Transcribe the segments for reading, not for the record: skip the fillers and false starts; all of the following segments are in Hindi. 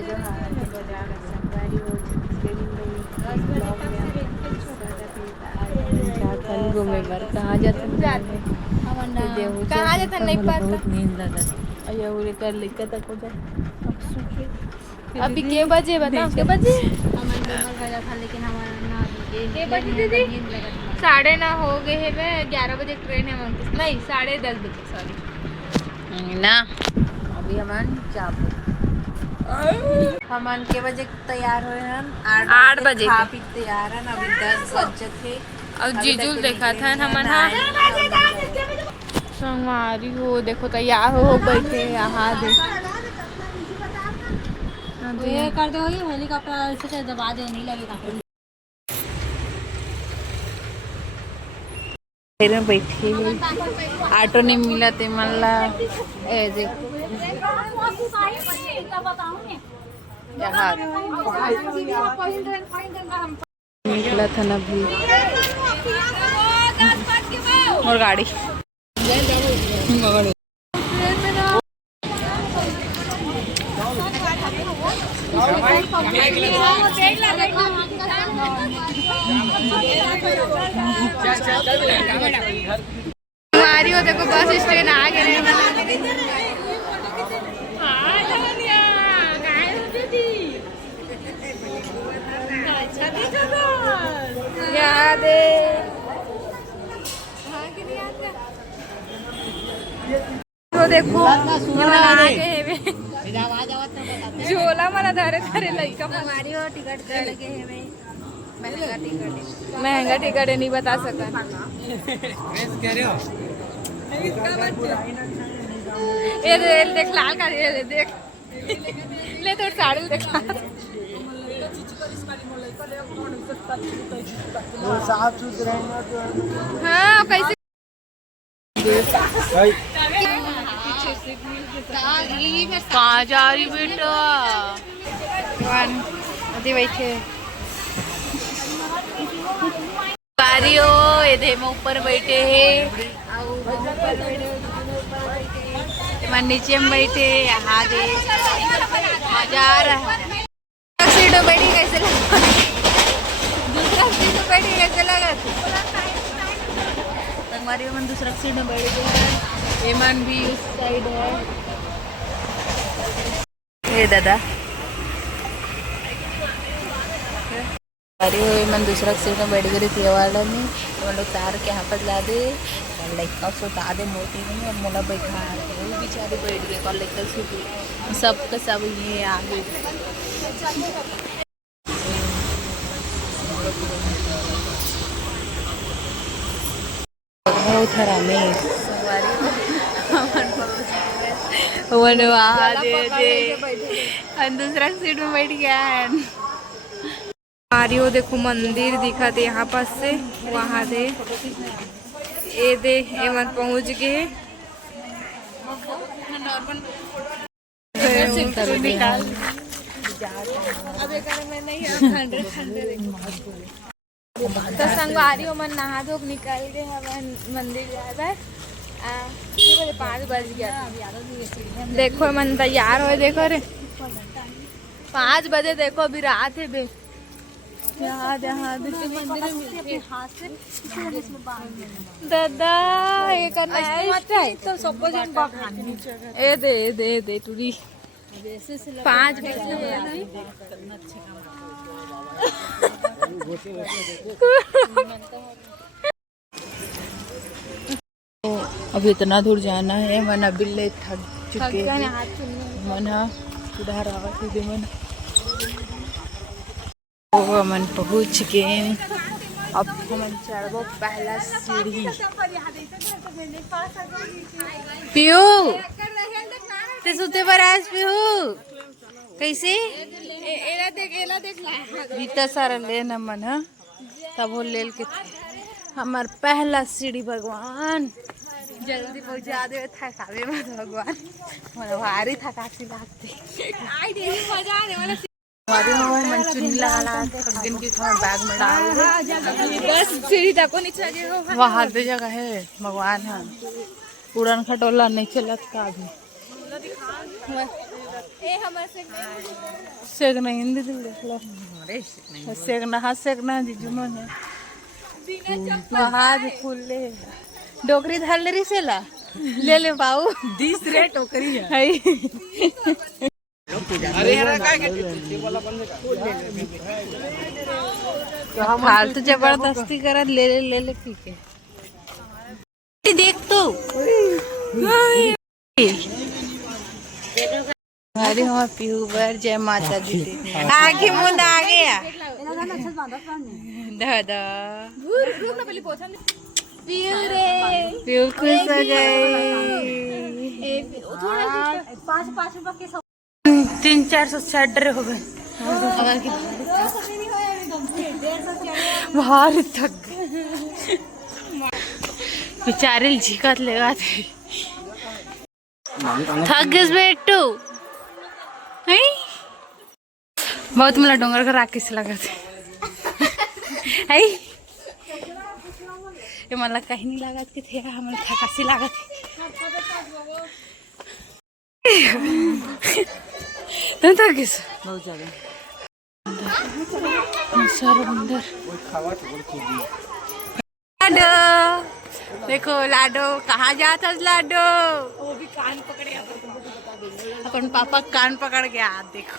जो घूमे पर कहाँ जाते कहाँ जाते नहीं पता। बहुत नींद लगा अरे उरे कर लिखा तक हो जाए। अभी के बजे बताओ के बजे लेकिन हमारा के बजे दीदी 9:30 हो गए है। वे 11 बजे ट्रेन है नहीं 10:30 बजे सॉरी ना। अभी हमन जाबो हमन के बजे तैयार हुए हैं 8 बजे खा पी तैयार है। अभी 10 बजे थे और जीजू देखा था हमन संगवारी हो देखो तैयार हो बैठे यहाँ दे ये कर दो हेलीकॉप्टर से दबा दे नहीं लगेगा। में बैठी ऑटो नहीं मिला ते मला निकला था ना भी और गाड़ी हमारी हो देखो बस स्टैंड आ गए याद तो देखो झोला मला धरे धरे लइका हमारी हो टिकट कर लगे है महंगा टिकट है नहीं बता सका ये देख लाल का ये देख ले तो साड़ी देख हाँ कैसे कहाँ जा रही बेटा अभी बैठे ये ऊपर बैठे हैं नीचे में बैठे यहाँ दे मजा आ रहा है। सीट में बैठी कैसे लगा दूसरा सीट में बैठी कैसे लगा हमारी मन दूसरा सीट में बैठ गया एमन भी उस साइड है ये दादा अरे मन दूसरा सीट में बैठ गई थी वाला में वो लोग तार के यहाँ पर ला दे लड़का सो ता दे मोटी नहीं और मोला बैठा वो बेचारे बैठ गए और लड़का सो सब का सब ये आ गए उधर में दूसरा सीट में बैठ गया है। आरियो देखो मंदिर दिखा थे यहाँ पास से वहाँ दे ये दे एमन पहुँच गए तो संगवारी मन नहा धोक निकल गए हमारे मंदिर जाए 5 बज गया देखो मन तैयार हो देखो रे 5 बजे देखो अभी रात है बे दादा ये करना है तो सब ए दे दे दे तुरी 5 बजे अब इतना दूर जाना है मन बिल्ले थक चुके हैं मन सुधार आवा सीधे मन मन पहुँच गए अब हम चढ़ो पहला सीढ़ी पीहू ते सुते पर आज पीहू कैसे एला देख इतना सारा लेना मन है तब वो ले के हमार पहला सीढ़ी भगवान जल्दी पहुँचा दे थकावे मत भगवान भारी थकाती लागती मन चुनी लगा के बैग में डाल बस सीढ़ी तक वहाँ दे जगह है भगवान है उड़न खटोला नहीं चलत का अभी सेकना हिंदी देख लो सेकना जीजू मन हाथ खुले डोकरी धर ले रही से ला ले पाऊ 20 रे टोकरी है। फालतू जबरदस्ती करा ले ठीक है देख तो हमारी हमारे पीहू बर जय माता दी आगे मुंड आ गया दादा पीहू खुश हो गए 300-460 डरे हो गए भारी थक बेचारे झिकत लेगा थक गए बेटू बहुत मला डोंगर का राखीस लागत ये मला काही नाही लागत की थे आम्हाला थकासी लागत थकीस बहुत ज्यादा सारा बंदर लाडो देखो लाडो कहाँ जाता लाडो वो भी कान पकड़े अपन पापा कान पकड़ के हाथ देखो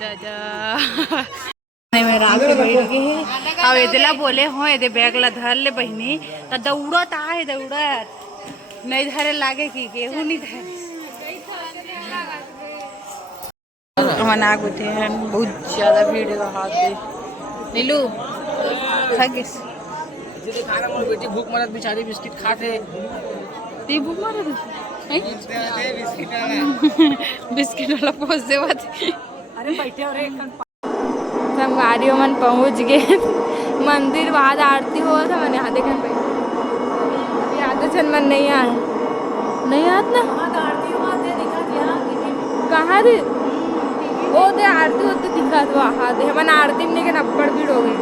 दादा में राम के बैठ गए अब एदला बोले हो एदे बैग ला धर ले बहनी त दौड़त आए दौड़त नहीं धरे लागे की केहू नहीं धरे मना गुथे हैं बहुत ज्यादा भीड़ है हाथ दे नीलू खगिस जे खाना मोर बेटी भूख मरत बिचारी बिस्किट खाते ती भूख मारे बिस्किट वाला पोस देवत अरे बैठे और एक हम गाड़ियों में पहुंच गए मंदिर बाद आरती हुआ था मैंने यहाँ देखने पे अभी आधे चंद मन नहीं आए नहीं आता कहाँ थे वो दे आरती होती दिखा तो वहाँ दे मन आरती में लेकिन अब्बड़ भीड़ हो गई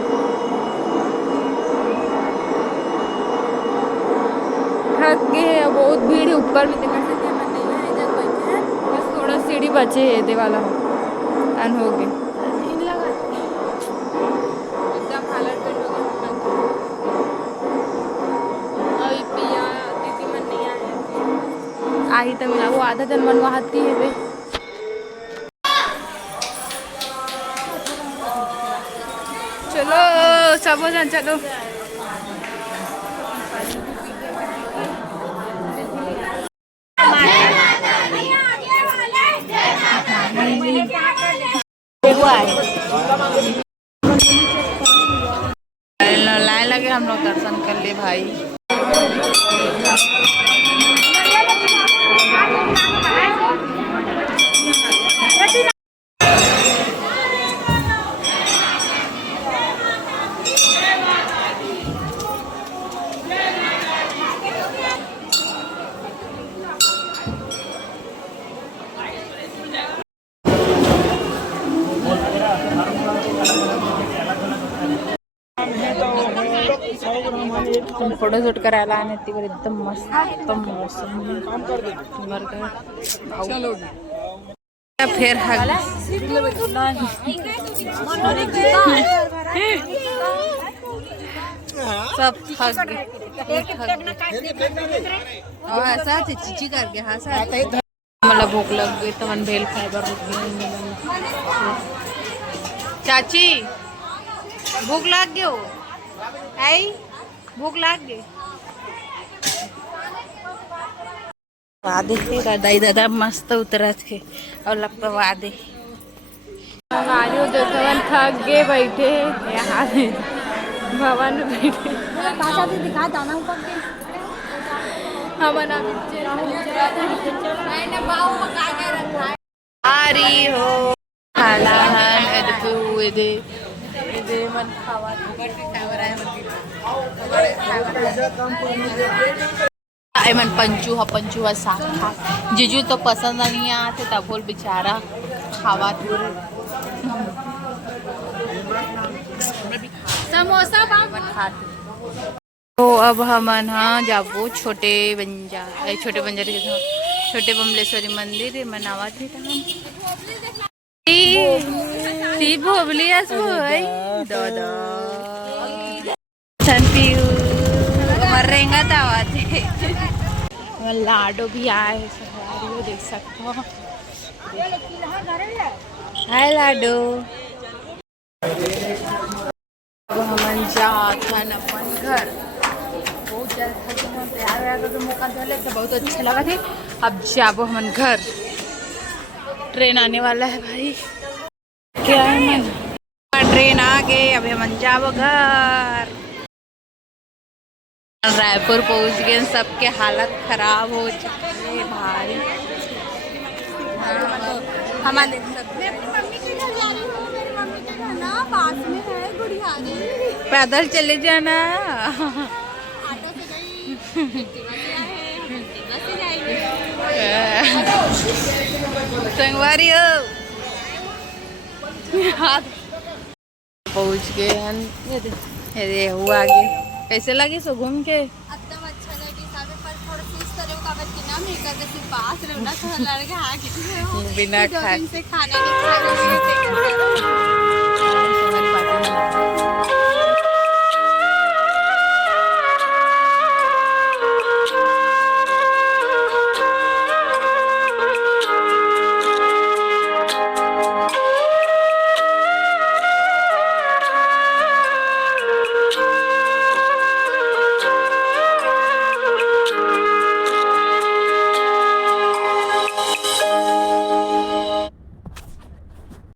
थक गए बहुत भीड़ है ऊपर में दिखा सकते हैं नहीं है इधर बैठे हैं बस थोड़ा सीढ़ी बचे है दे वाला अन हो गए एकदम हालत पेट हो गया अभी पिया दीदी मन नहीं आए आई तो मिला वो आधा जन मन वहाँ है वे चलो सब जन चलो लाइन लगे हम लोग दर्शन कर लिए भाई फोटो शूट करायला आणि तिकडे एकदम मस्त मौसम फिर सब थक गए ऐसा चिची करके हाँ मला भूख लग गई तो मन भेल फाइबर चाची भूख लग गई आई भूख लाग गई वादे दाई दादा मस्त उतरत के और लगता वादे गाड़ी जो भवन थक गए बैठे यहाँ भवन में बैठे दिखा जाना आरी हो खाला दे मन खावा मन पंचू हा साग खा जीजू तो पसंद नहीं आते तब बोल बेचारा खावा समोसा खाते तो अब हमन हाँ जाबो छोटे बंजार के साथ छोटे बमलेश्वरी मंदिर मनावा थे ती भोबली दादा पीयू मरेंगा दावा थे लाडो भी आए हैं सवारी देख सकते हो। हाय लाडो अब हम जाथन अपन घर बहुत जल्द तैयार तो मौका दिले तो बहुत अच्छा लगा थे। अब जाबो हमन घर ट्रेन आने वाला है भाई क्या है मन ट्रेन आ गए अभी हम जाबो घर। रायपुर पहुंच गए सबके हालत खराब हो चुकी है भाई। हमारे पैदल चले जाना संगवारी हो पहुंच गए हैं हुआ आगे कैसे लगी सो घूम के एकदम अच्छा लगी साबे पर थोड़ा चीज करे का बात कि ना मैं कर दे पास रहना तो लड़के हां कितने बिना खाए से खाना नहीं खा रहे